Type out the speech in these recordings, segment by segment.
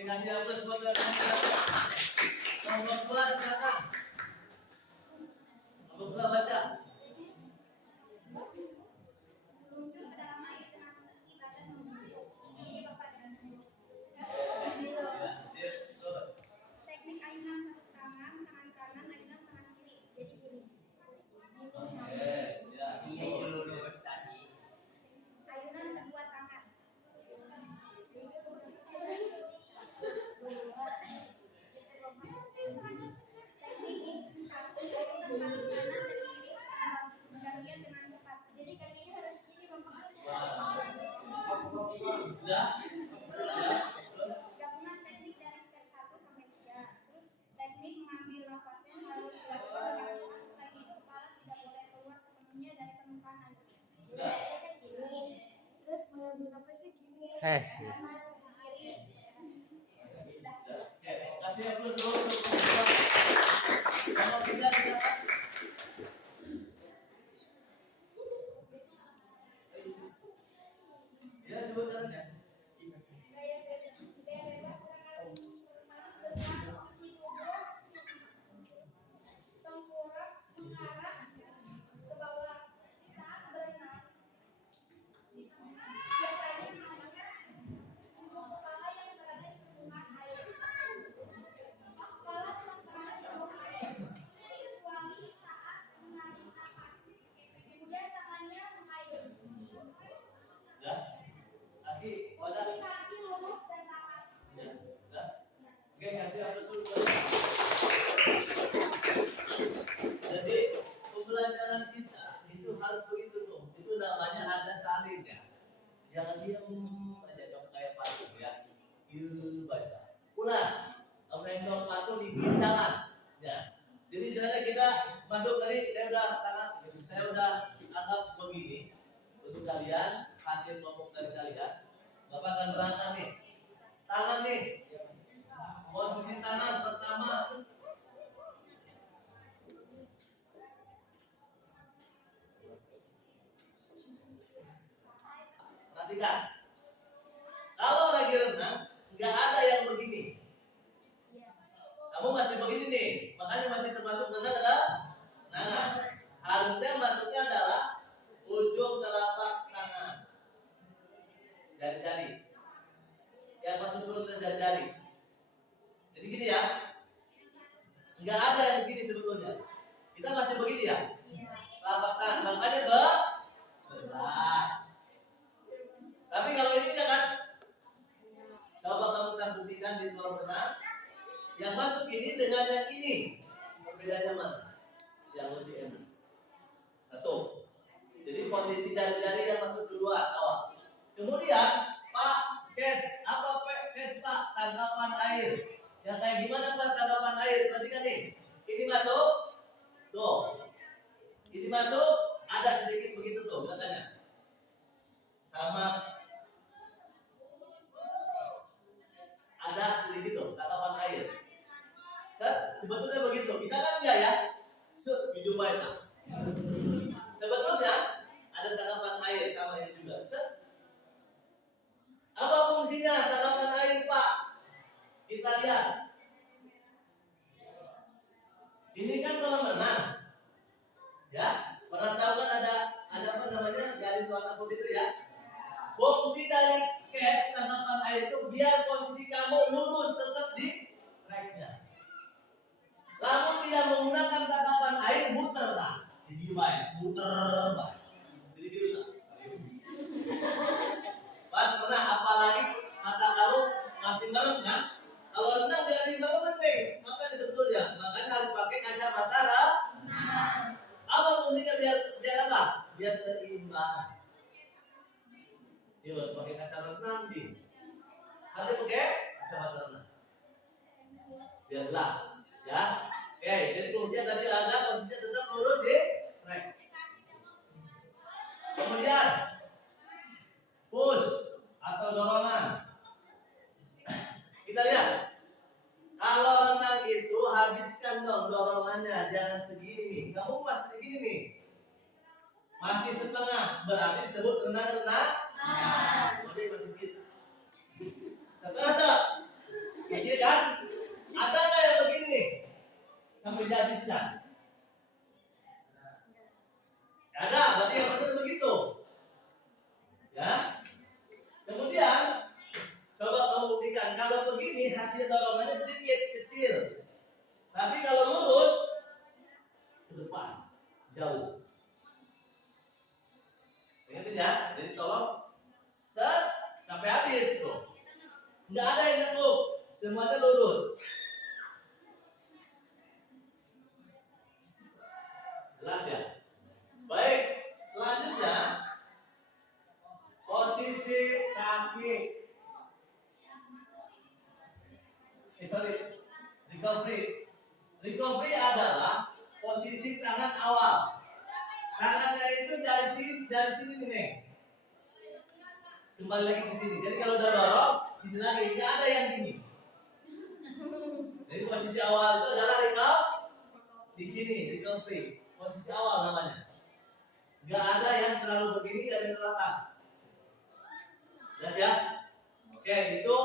Kasih aplaus buat teman-teman. Nomor 2 silakan. Nomor 2 baca. Meluncur ke dalam air dengan posisi badan membungkuk. Ini Bapak dan Ibu. Teknik ayunan satu tangan kanan, ayunan tangan kiri. Jadi gini. Lurus tadi. Ayunan kedua tangan. Teknik kaki ayunan kaki kanan dan kiri bergantian dengan cepat. Jadi kakinya harus gini Bapak. Gabungan teknik dari step 1 sampai 3. Terus teknik mengambil nafasnya harus dilakukan dengan cepat. Selain itu kepala tidak boleh keluar sepenuhnya dari permukaan air. Terus mengambil nafasnya gini. Kasih aplaus dulu. Nomor 3 silakan. Ya, sebutkan ya. Gaya bebas dengan posisi tubuh, tengkorak mengarah ke bawah saat berenang. Biasanya menggunakan ujung kepala yang berada di permukaan air. Kepala teman-teman di bawah air, kecuali saat menarik nafas. Kemudian tangannya mengalir. Ya. Kaki, badan. Posisi kaki lurus dan tangan. Ya. Ya. Oke, kasih aplaus dulu. Jadi pembelajaran kita itu harus begitu tuh. Itu namanya ada salin ya. Jangan diam aja dong kayak patung ya. Yuk baca. Ulang. Menengok patung di kiri jalan. Ya. Jadi misalnya kita masuk tadi saya udah anggap begini untuk kalian hasil kelompok dari kalian. Bapak akan berangkat nih. Tangan nih. Posisi tangan pertama. Perhatikan. Kalau lagi renang, nggak ada yang begini. Kamu masih begini nih, makanya masih termasuk renang adalah. Nah, harusnya masuknya adalah ujung telapak tangan, jari-jari. Yang masuk turun ke jari-jari. Jadi gini ya, nggak ada yang begini sebetulnya. Kita masih begini ya, telapak tangan, makanya berat. Tapi kalau ini jangan. Coba kamu buktikan di kolam renang. Yang masuk ini dengan yang ini, perbedaannya mana? Yang lebih enak. Satu. Jadi posisi jari-jari yang masuk duluan awal. Kemudian Pak catch, apa catch Pak? Tangkapan air. Yang kayak gimana Pak tangkapan air? Perhatikan nih. Ini masuk, tuh. Ini masuk, ada sedikit begitu tuh katanya. Sama. Ada sedikit tuh tangkapan air. Sebetulnya begitu. Kita kan enggak ya? Video baik. Sebetulnya ada tangkapan air sama ini juga. Apa fungsinya tangkapan air Pak? Kita lihat. Ini kan kolam renang. Ya, pernah tahu kan ada apa namanya garis warna putih itu ya? Fungsi dari cash tangkapan air itu biar posisi kamu lurus tetap di tracknya. Lalu tidak menggunakan tangkapan air muter lah. Jadi baik, muter baik. Jadi bisa. Pak pernah apalagi mata kamu masih merem kan? Kalau renang jangan merem nih. Makanya sebetulnya harus pakai kacamata lah. Apa fungsinya biar apa? Biar seimbang. Iya, pakai kacamata renang nih. Harus pakai kacamata renang. Biar jelas, ya. Oke, jadi fungsinya tadi ada, posisinya tetap lurus di track. Kemudian push atau dorongan. Kita lihat. Kalau renang itu habiskan dong dorongannya, jangan segini. Kamu masih segini nih. Masih setengah, berarti disebut renang-renang. Jadi masih gitu. Setengah tak? begini hasil dorongannya sedikit kecil. Tapi kalau lurus ke depan jauh. Ingat ya, jadi tolong set sampai habis tuh. Nggak ada yang nekuk, semuanya lurus. Jelas ya? Baik, selanjutnya posisi kaki. Recovery. Recovery adalah posisi tangan awal. Tangannya itu dari sini nih. Kembali lagi ke sini. Jadi kalau udah dorong, sini lagi. Nggak ada yang gini. Jadi posisi awal itu adalah di sini, recovery. Posisi awal namanya. Nggak ada yang terlalu begini, nggak ada yang terlalu atas. Jelas ya? Oke, itu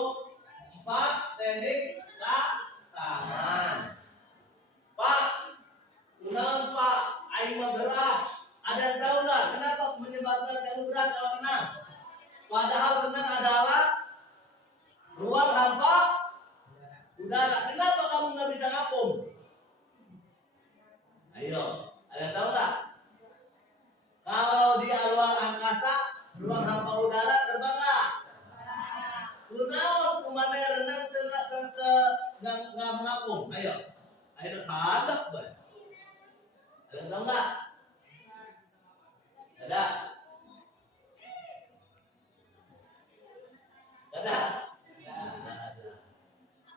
4 teknik tangan. Pak, ulang Pak, aing mah berat. Ada yang tahu nggak kenapa menyebabkan kamu berat kalau renang? Padahal renang adalah ruang hampa udara. Kenapa kamu nggak bisa ngapung? Ayo, ada yang tahu nggak? Kalau di luar angkasa, ruang hampa udara terbang nggak? Kunaon kumane renang nggak mengapung? Ayo, ayo hadap boy. Ada yang tahu nggak? Ada? Ada?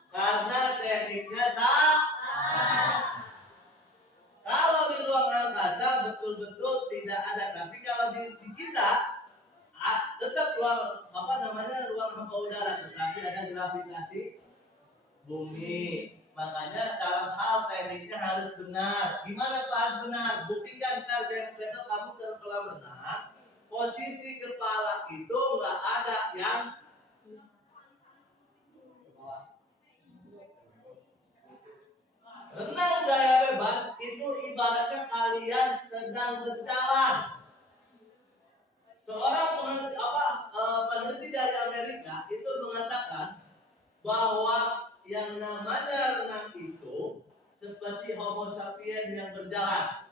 Karena tekniknya salah. Kalau di ruang angkasa betul-betul tidak ada, tapi kalau di kita tetap ruang ruang hampa udara, tetapi ada gravitasi bumi. Makanya dalam hal tekniknya harus benar. Gimana Pak harus benar? Buktikan ntar besok kamu ke kolam renang, posisi kepala itu nggak ada yang renang gaya bebas itu ibaratnya kalian sedang berjalan. Seorang peneliti dari Amerika itu mengatakan bahwa yang namanya renang itu seperti Homo sapien yang berjalan.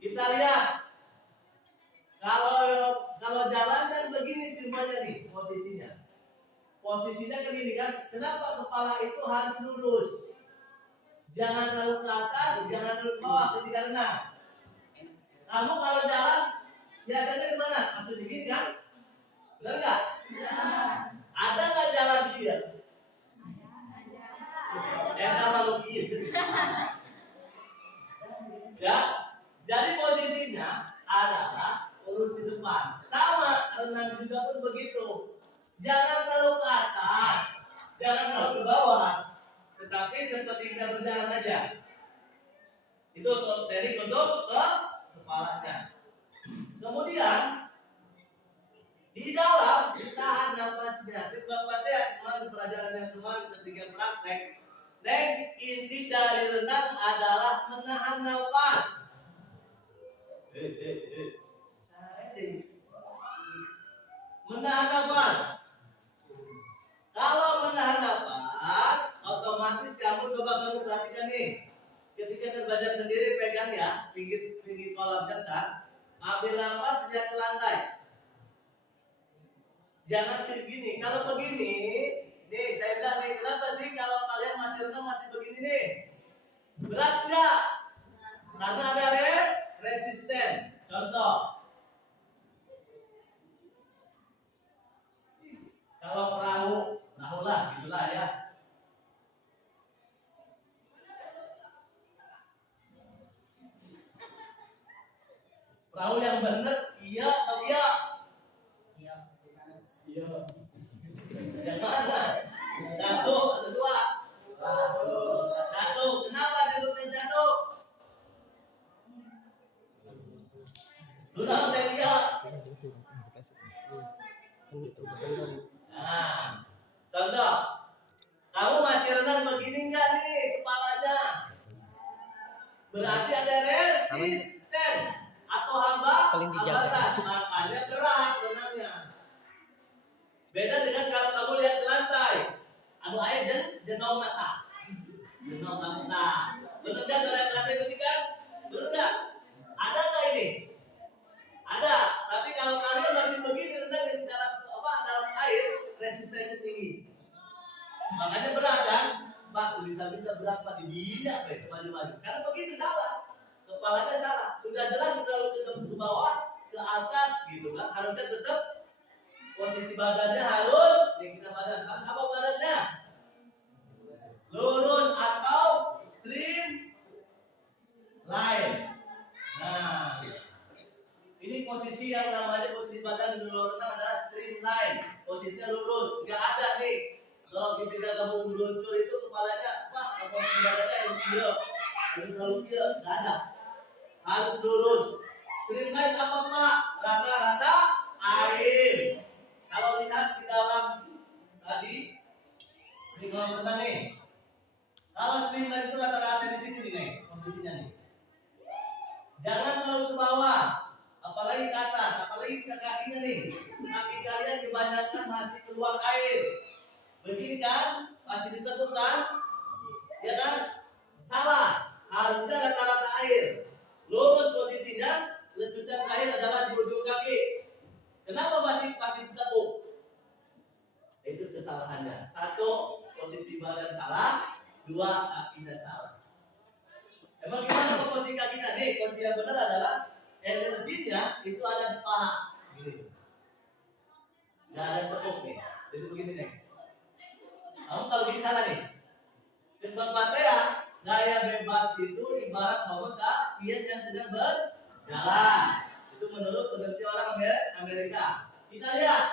Kita lihat kalau jalan kan begini semuanya nih posisinya. Posisinya kan gini kan. Kenapa kepala itu harus lurus? Jangan terlalu ke atas, jangan terlalu ke bawah ketika renang. Kamu kalau jalan biasanya kemana? Maksudnya begini kan? Benar nggak? Ada nggak jalan di sini? Kalau gitu. Ya, jadi posisinya adalah lurus di depan. Sama renang juga pun begitu. Jangan terlalu ke atas, jangan terlalu ke bawah, tetapi seperti kita berjalan aja. Itu teknik untuk ke kepalanya. Kemudian di dalam ditahan nafasnya. Bapak kemarin pelajaran yang kemarin ketika praktek, inti dari renang adalah menahan nafas. Menahan nafas. Kalau menahan nafas, otomatis kamu perhatikan nih. Ketika terbelajar sendiri pegang ya, pinggir kolam jantan, ambil nafas lihat ke lantai. Jangan kayak gini. Kalau begini, nih saya bilang nih, kenapa sih kalau kalian masih renang masih begini nih? Berat enggak? Karena ada resisten. Contoh, kalau perahu lah, gitulah ya. Perahu yang benar, iya atau iya? Iya. Yang mana? Satu atau dua? Satu. Kenapa disebutnya satu? Lu tahu saya lihat. Nah, contoh, kamu masih renang begini enggak nih kepalanya? Berarti ada resisten atau hambatan, makanya berat renangnya. Beda dengan kalau kamu lihat ke lantai. jenong mata. Jenong mata. Betul nggak kalau yang lantai ketiga? Betul nggak? Ada nggak ini? Ada. Tapi kalau kalian masih begini rendah di dalam air, resistennya tinggi. Makanya berat kan? Pak, bisa berat Pak, tidak maju-maju. Karena begitu salah. Kepalanya salah. Sudah jelas sudah tetap ke bawah, ke atas gitu kan. Harusnya tetap posisi badannya harus kita badan. Apa badannya? Lurus atau stream line. Nah, ini posisi yang namanya posisi badan lurus adalah stream line. Posisinya lurus, nggak ada nih. Kalau ketika kamu meluncur itu kepalanya, Pak, posisi badannya yang dia, terlalu dia, nggak ada. Harus lurus. Stream line apa Pak? Rata-rata air. Kalau lihat di dalam tadi, di kolam renang nih. Kalau stream line itu rata-rata di sini nih, posisinya nih. Jangan terlalu ke bawah, apalagi ke atas, apalagi ke kakinya nih. Kaki kalian kebanyakan masih keluar air. Begini kan, masih ditekuk kan? Ya kan? Salah. Harusnya rata-rata air. Lurus posisinya, lecutan air adalah di ujung kaki. Kenapa masih ditekuk? Itu kesalahannya. Satu, posisi badan salah. Dua, kakinya salah. Emang gimana posisi kakinya? Nih, posisi yang benar adalah energinya itu ada di paha. Gini. Nggak ada tekuk nih. Jadi begini nih. Kamu kalau gini salah nih. Cepat ya, gaya bebas itu ibarat bangun sapiens yang sedang berjalan. Itu menurut peneliti orang Amerika. Kita lihat.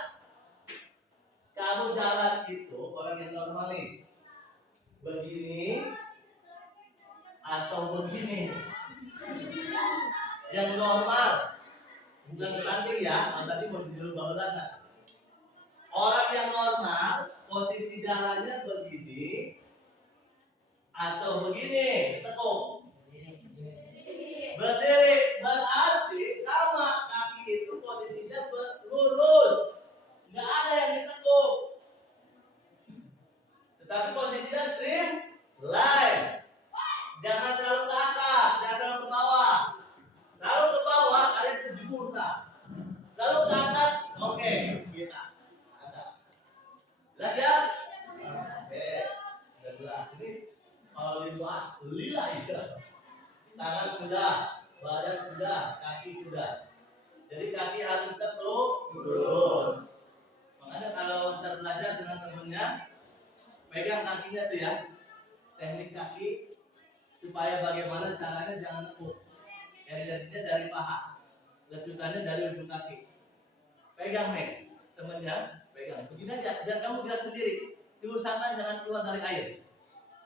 Kamu jalan itu orang yang normal nih. Begini atau begini. Yang normal. Bukan stunting ya, tadi mau duduk bawah. Orang yang normal posisi jalannya begini atau begini, tekuk. Berdiri berarti sama, kaki itu posisinya lurus, nggak ada yang ditekuk. Tetapi posisinya stream line. Jangan terlalu ke atas, jangan terlalu ke bawah. Kalau ke bawah kalian terjebur tak. Kalau ke atas, oke, kita. Jelas ya? Oke. Jelas. Ini kalau dibuat lila ya. Tangan sudah, badan sudah, kaki sudah. Jadi kaki harus tetap lurus. Makanya kalau kita belajar dengan temennya, pegang kakinya tuh ya. Teknik kaki supaya bagaimana caranya jangan nekuk. Energinya dari paha, lecutannya dari ujung kaki. Pegang temennya. Pegang. Begini aja, biar kamu gerak sendiri. Diusahakan jangan keluar dari air.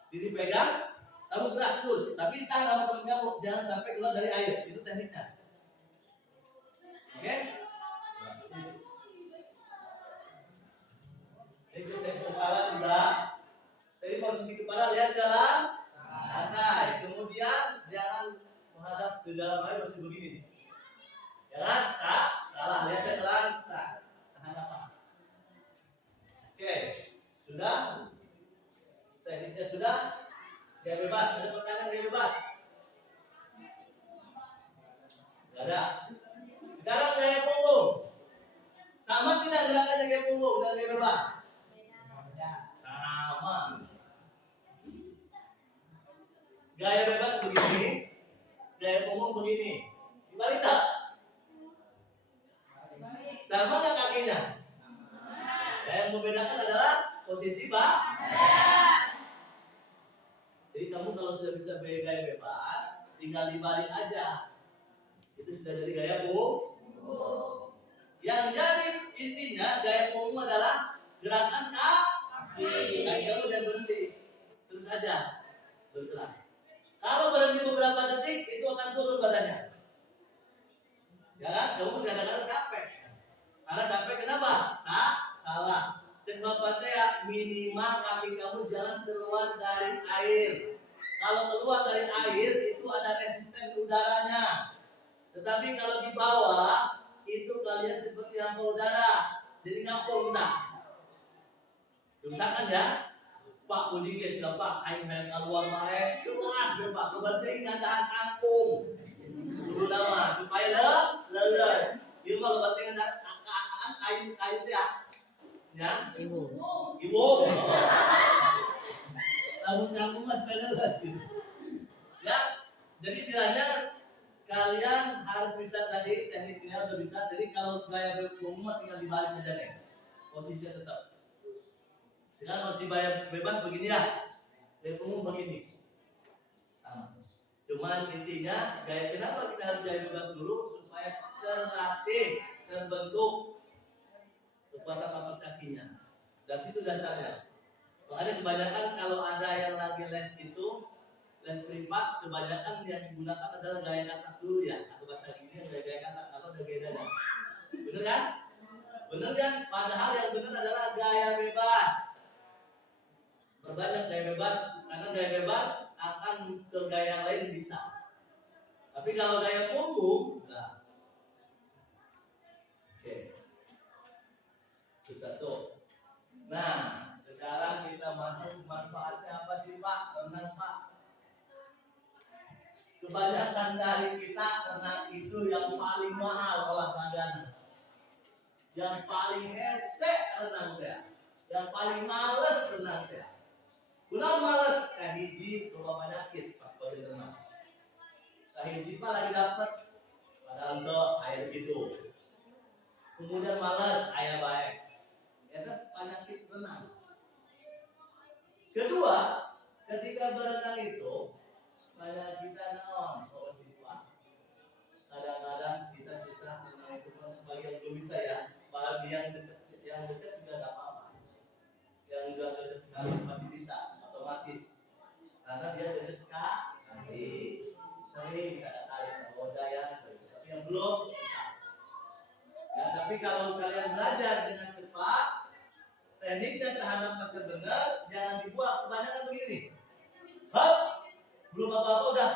Jadi pegang, kamu gerak terus. Tapi tahan sama teman kamu, jangan sampai keluar dari air. Itu tekniknya. Oke? Jadi kepala sudah. Jadi posisi kepala lihat dalam lantai. Kemudian jangan menghadap ke dalam air masih begini. Jangan, salah. Lihat ke lantai. Tahan nafas. Oke, sudah? Tekniknya sudah? Gaya bebas, ada pertanyaan gaya bebas? Gak ada. Sekarang gaya punggung. Sama tidak gerakannya gaya punggung dan gaya bebas? Sama. Gaya bebas begini, gaya punggung begini. Dibalik tak? Sama nggak kakinya? Yang membedakan adalah posisi Jadi kamu kalau sudah bisa gaya bebas, tinggal dibalik aja. Itu sudah jadi gaya punggung. Yang jadi intinya gaya punggung adalah gerakan kaki. Kaki kamu jangan berhenti, terus aja bergerak. Kalau berhenti beberapa detik, itu akan turun badannya. Ya kan? Kamu kadang-kadang capek. Karena capek kenapa? Salah. Coba ya, minimal kaki kamu jangan keluar dari air. Kalau keluar dari air itu ada resisten udaranya. Tetapi kalau di bawah itu kalian seperti hampa udara. Jadi ngampung tak? Usahakan ya. Pak kuning guys, Pak, aing main keluar mae, luas ge Pak, kebanting ngadahan kampung. Dulu nama supaya leles. Ieu mah kebanting ngadahan kayu teh ya. Ibu. Lamun kampung mah supaya leles gitu. Ya, jadi istilahnya kalian harus bisa tadi tekniknya udah bisa. Jadi kalau gaya berumur tinggal dibalik aja deh. Posisinya tetap. Sekarang posisi gaya bebas begini ya. Gaya umum begini. Sama. Cuman intinya gaya kenapa kita harus gaya bebas dulu supaya terlatih, terbentuk kekuatan otot kakinya. Dan itu dasarnya. Makanya kebanyakan kalau ada yang lagi les itu les privat kebanyakan yang digunakan adalah gaya katak dulu ya, atau bahasa gini gaya katak kalau ada gaya dada. Bener kan? Bener kan? Padahal yang benar adalah gaya bebas. Berbanyak gaya bebas karena gaya bebas akan ke gaya yang lain bisa. Tapi kalau gaya punggung enggak. Oke. Sudah tuh. Nah, sekarang kita masuk manfaatnya apa sih Pak? Renang Pak. Kebanyakan dari kita renang itu yang paling mahal olahraganya, yang paling hese renang teh, yang paling males renang teh. Kunaon males? Kahiji loba penyakit pas bade renang. Kahiji mah lagi dapet, padahal teu aya gitu. Kemudian males aya bae. Eta penyakit renang. Kedua, ketika berenang itu pada kita naon bahwa siswa kadang-kadang kita susah menang itu bagi yang belum bisa ya, bagi yang dekat juga tidak apa-apa, yang juga dekat sekali pasti bisa otomatis karena dia dekat kaki sering kita katakan menggoda ya, tapi yang belum bisa. Ya, tapi kalau kalian belajar dengan cepat tekniknya terhadap masker benar, jangan dibuang. Kebanyakan begini hop, belum apa-apa udah.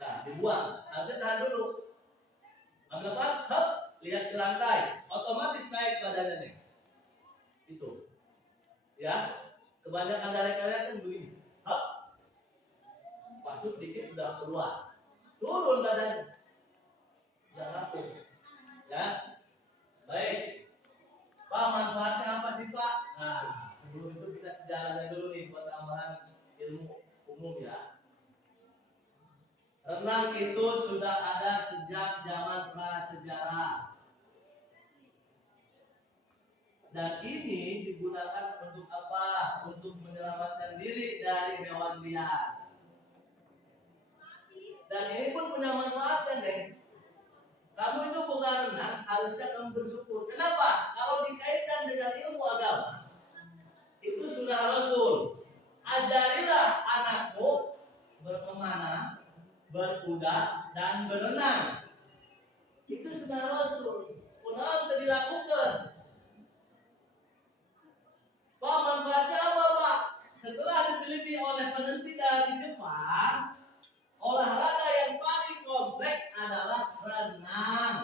Nah, dibuang. Harusnya tahan dulu. Ambil lepas, hop, lihat ke lantai. Otomatis naik badannya nih. Itu. Ya. Kebanyakan dari kalian kan begini. Hop. Masuk dikit udah keluar. Turun badannya. Udah rapuh. Ya. Baik. Pak, manfaatnya apa sih, Pak? Nah, sebelum itu kita sejarahnya dulu nih buat tambahan ilmu umum ya. Renang itu sudah ada sejak zaman prasejarah. Dan ini digunakan untuk apa? Untuk menyelamatkan diri dari hewan liar. Dan ini pun punya manfaatnya, deh. Kamu itu bukan renang, harusnya kamu bersyukur. Kenapa? Kalau dikaitkan dengan ilmu agama, itu sunnah Rasul. Ajarilah anakmu berkemana, berkuda, dan berenang. Itu sunnah Rasul. Kunaon teu dilakukan. Pak, manfaatnya apa Pak? Setelah diteliti oleh peneliti dari Jepang, olahraga yang paling kompleks adalah renang.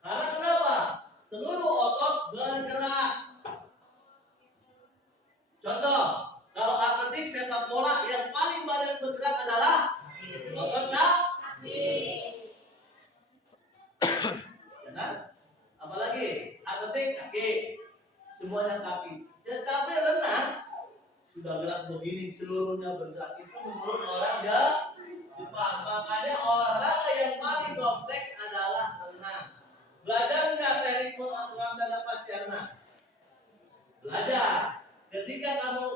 Karena kenapa? Seluruh otot bergerak. Contoh, kalau atletik sepak bola yang paling banyak bergerak adalah otot kaki. Ya kan? Apalagi atletik kaki, semuanya kaki. Tetapi renang sudah gerak begini, seluruhnya bergerak. Itu menurut orang Jepang. Makanya olahraga yang paling kompleks adalah renang. Belajar nggak teknik mengambil nafas di renang? Belajar. Ketika kamu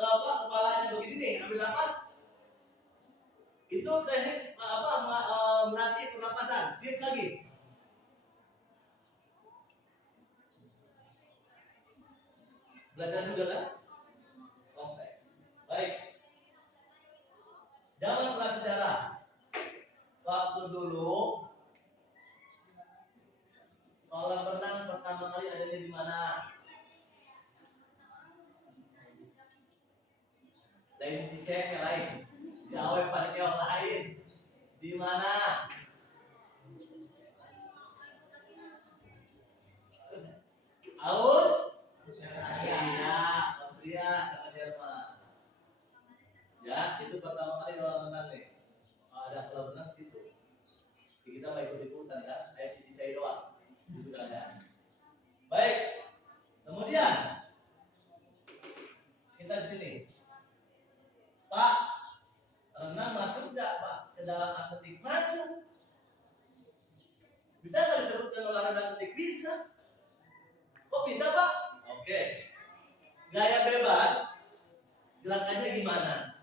kepalanya begini nih, ambil nafas, itu teknik melatih pernapasan. Tip lagi. Belajar juga kan? Kompleks. Baik. Zaman prasejarah. Waktu dulu kolam renang pertama kali adanya di mana? Lain di yang lain. Di awal pada yang lain. Di mana? Aus? Australia. Gaya bebas, gerakannya gimana?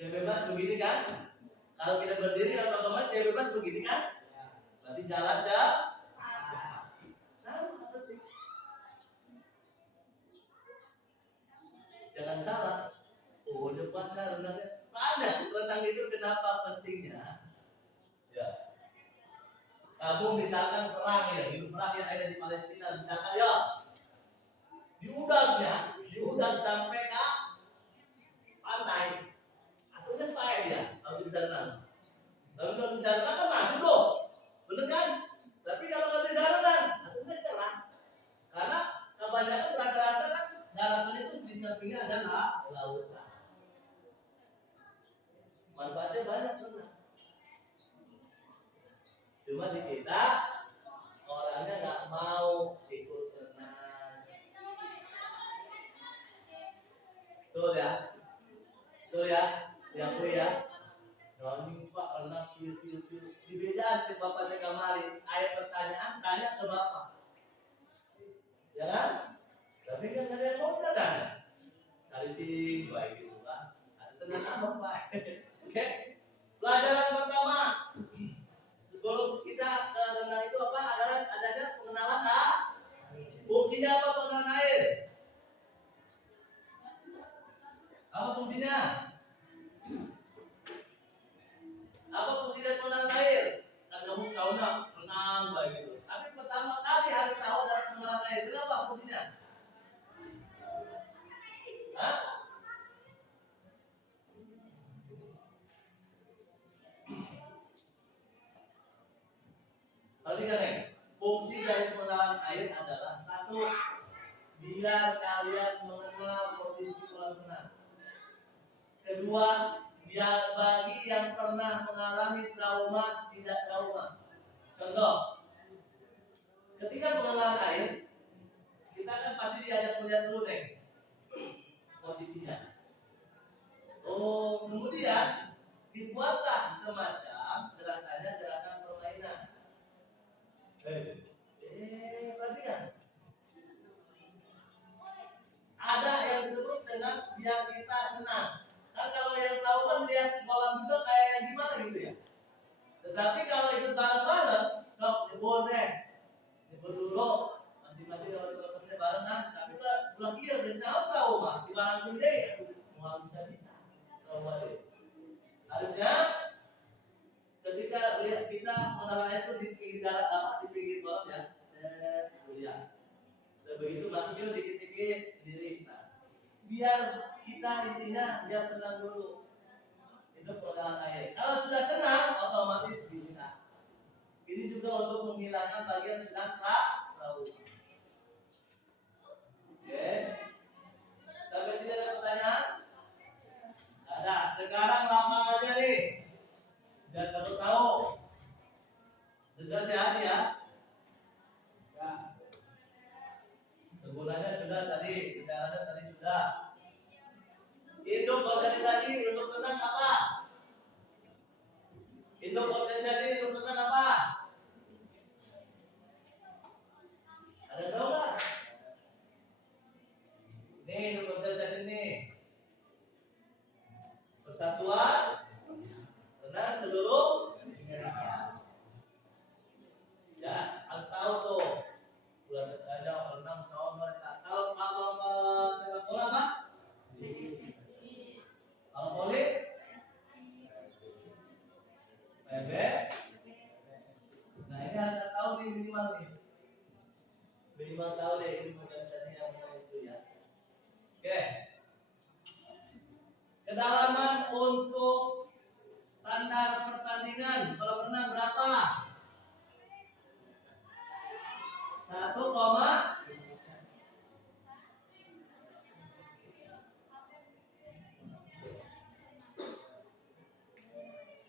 Gaya bebas begini kan? Kalau kita berdiri otomatis gaya bebas begini kan? Berarti jalan cepat. Sama berarti. Jangan salah. Oh, depannya renangnya. Ada renang itu kenapa pentingnya? Ya. Kamu misalkan perang ya, hidup perang yang ada di Palestina, misalkan ya, diudang sampai ke pantai, atau nyespai dia, kalau bisa renang. Tapi kalau bisa renang kan masuk loh, bener kan? Tapi kalau nggak bisa renang, atau nyerah, karena kebanyakan rata-rata kan daratan itu di sampingnya adalah lautan. Manfaatnya banyak renang. Cuma di kita orangnya nggak mau ikut renang. Betul ya? Betul ya? Diakui ya? Noni Pak renang piu. Di bedaan si bapaknya kemarin. Ayat pertanyaan tanya ke bapak. Ya kan? Tapi kan ada yang mau kan? Cari sih baik gitu kan? Ada tenang apa Pak? Oke? Pelajaran pertama. Sebelum kita ke renang itu apa? Adanya pengenalan fungsinya apa pengenalan air? Apa fungsinya? Apa fungsinya pengenalan air? Kan kamu tahu nggak renang baik gitu. Tapi pertama kali harus tahu ada pengenalan air. Kenapa fungsinya? Hah? Perhatikan nih, fungsi dari pengenalan air adalah satu, biar kalian mengenal posisi kolam renang. Kedua, biar bagi yang pernah mengalami trauma tidak trauma. Contoh, ketika pengenalan air, kita kan pasti diajak melihat dulu nih posisinya. Oh, kemudian dibuatlah semacam gerakannya gerakan permainan. Perhatikan. Ada yang disebut dengan biar kita senang. Kan kalau yang tahu kan lihat kolam itu kayak yang gimana gitu ya. Tetapi kalau ikut bareng-bareng, sok jebol deh. Jebol dulu. Masing-masing kalau teman-temannya bareng kan. Tapi kalau pulang iya, jadi tahu trauma. Di barang gede ya. Mau bisa-bisa. Trauma deh. Harusnya ketika lihat kita mengenal air itu di pinggir darat apa di pinggir kolam ya. Lihat. Dan begitu masuknya dikit-dikit sendiri. Nah, biar kita intinya biar senang dulu. Itu pengenalan air. Kalau sudah senang, otomatis bisa. Ini juga untuk menghilangkan bagian sedang trauma. Oke. Sampai sini ada pertanyaan? Ada. Sekarang lapangannya nih. Dan kamu tahu. Dengar sehat ya. Kegunaannya sudah tadi, caranya tadi sudah. Induk organisasi untuk renang apa? Induk organisasi untuk renang apa? Ada tahu nggak? Nih induk organisasi ini. Persatuan Renang Seluruh Indonesia. Ya, harus tahu tuh. Bulan ada renang tahun mereka. Kalau sepak bola apa? Kalau voli? PB. Nah ini harus tahu nih minimal nih. Minimal tahu deh ini organisasi yang mana itu ya. Oke. Kedalaman untuk standar pertandingan kolam renang berapa? 1,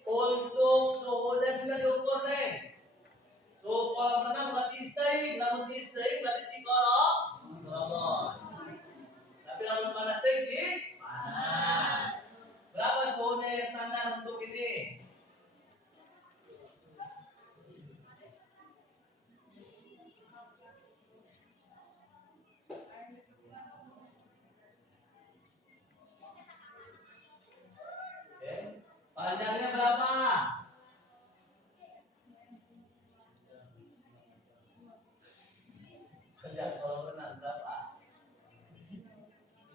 untuk suhunya juga diukur nih. Suhu kolam renang berarti isteing, namun isteing berarti cikorok, tapi namun panas tinggi, panas. Berapa suhunya yang standar untuk ini? Panjangnya berapa? Panjang kalau renang berapa?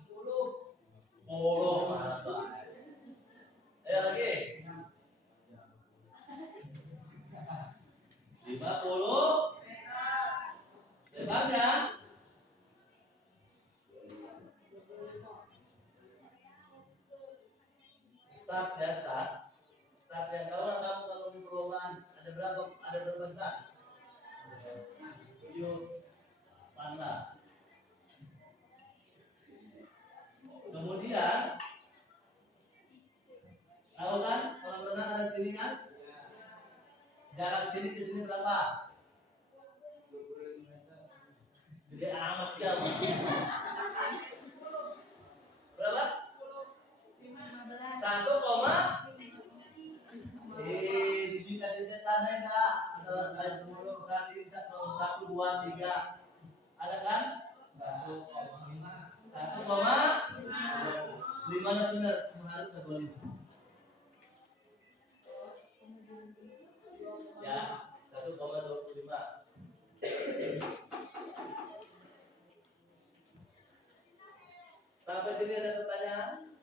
10 berapa? Ayo lagi. 50 lebarnya. Start ya, start. Start yang kamu kalau di perlombaan ada berapa start? 7 panah. Kemudian tahu kan kalau berenang ada piringan? Jarak sini ke sini berapa? Jadi amat ya. Berapa? 1, dijadikan tanda enggak? Antara saya pemulung tadi 1, 2, 3. Ada kan? 1,5 benar. Harus 25. Ya, 1,25. Sampai sini ada pertanyaan?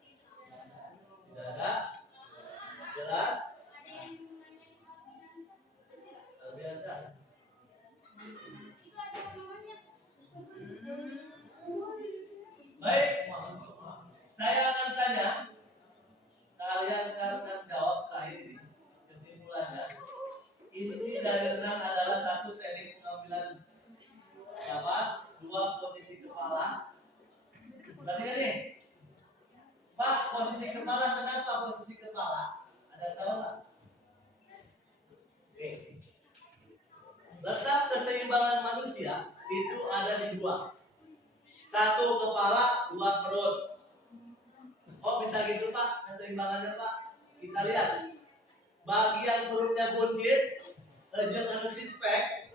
Tidak ada? Jelas? Biasa. Baik, saya akan tanya. Kalian akan jawab terakhir ini. Kesimpulannya, inti dari renang adalah 1 teknik pengambilan nafas, 2 posisi kepala. Berarti kan nih, Pak, posisi kepala kenapa posisi kepala? Ada tahu nggak? Oke. Letak keseimbangan manusia itu ada di 2. 1 kepala, 2 perut. Oh bisa gitu Pak, keseimbangannya Pak. Kita lihat. Bagian perutnya buncit, ujung anu six pack,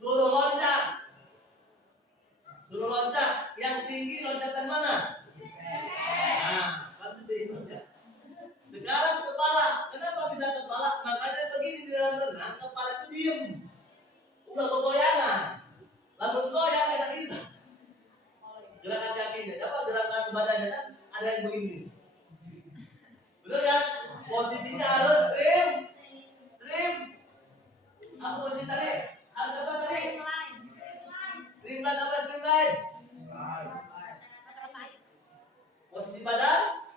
suruh loncat. Suruh loncat. Yang tinggi loncatan mana? Nah, kan seimbang ya. Sekarang kepala. Kenapa bisa kepala? Makanya begini di dalam renang, kepala itu diem. Udah goyangan. Lalu goyang kayak gitu. Gerakan kakinya, apa gerakan badannya kan ada yang begini. Bener kan? Posisinya harus trim. Apa posisi tadi? Harus apa tadi? Streamline apa streamline? Posisi badan?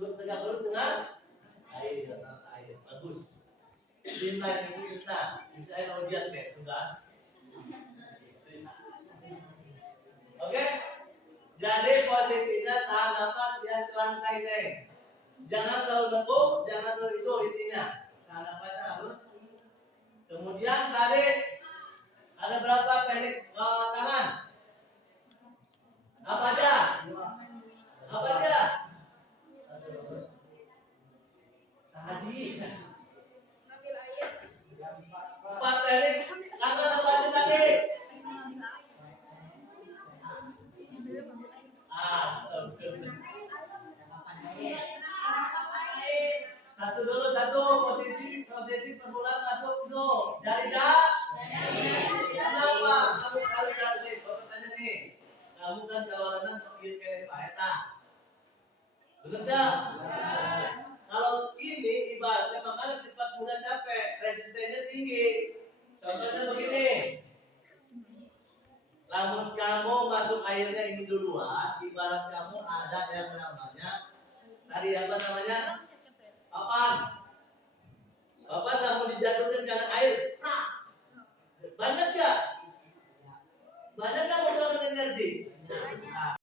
Lurus tegak lurus dengan air. Bagus. Streamline itu kita bisa ada ujian deh, sudah. Oke? Jadi posisinya tahan nafas yang ke lantai deh. Jangan terlalu lembut, jangan terlalu itu intinya. Tahan nafasnya harus. Kemudian tadi ada berapa teknik tangan? Apa aja? Apa aja? Tadi 4 teknik tangan apa aja tadi? Satu posisi permulaan masuk dulu. Jari dah. Kenapa? Kamu kali nih, bapak tanya nih. Kamu kan kalau renang sakit kayak Pak Eta. Betul tak? Kalau ini ibaratnya makanan cepat mudah capek, resistennya tinggi. Contohnya begini. Lamun kamu masuk airnya ini duluan, ibarat kamu ada yang namanya tadi apa namanya? Papan.